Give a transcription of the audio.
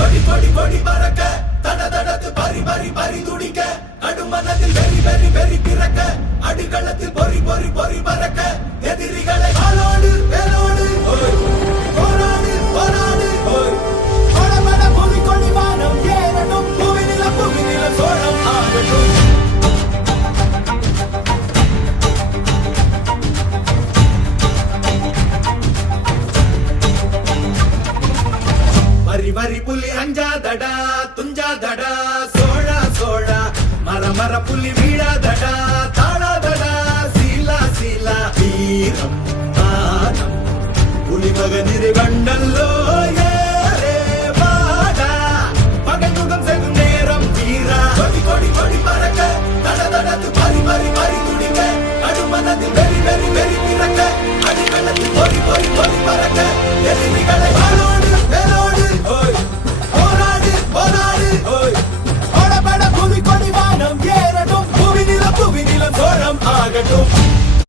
கொடி கொடி கொடி பறக்க தட தடத்து பறி பறி பறி துடிக்க கடுமனதில் வெறி வெறி வெறி பிறக்க அடிகளத்தில் பொறி பொறி பொறி பறக்க எதிரிகளை காலோடு வேலோடு போராடு போராடு கொடபட புலி கொடி வானம் ஏறட்டும் புவிநில சோழம் ஆகட்டும். வரி வரி புலி அஞ்சாதடா துஞ்சாதடா சோழா சோழா மர மர புலி வீழாதடா தாழாதடா சீலா சீலா வீரம் மானம் புலி மகனிரு கண்டல்லோ ஏரே வாடா பகைமுகம் செல்லும் நேரம் வீரா கொடி கொடி கொடி பறக்க தட தடத்து பறி பறி பறி துடிக்க கடுமனதில் வெறி வெறி வெறி பிறக்க அடிகளத்தில் பொறி பொறி பொறி பறக்க எதிரிகளை வாழோடு வேலோடு போராடு போராடு கொடபட புலி கொடி வானம் ஏறட்டும் புவிநிலம் சோழம் ஆகட்டும்.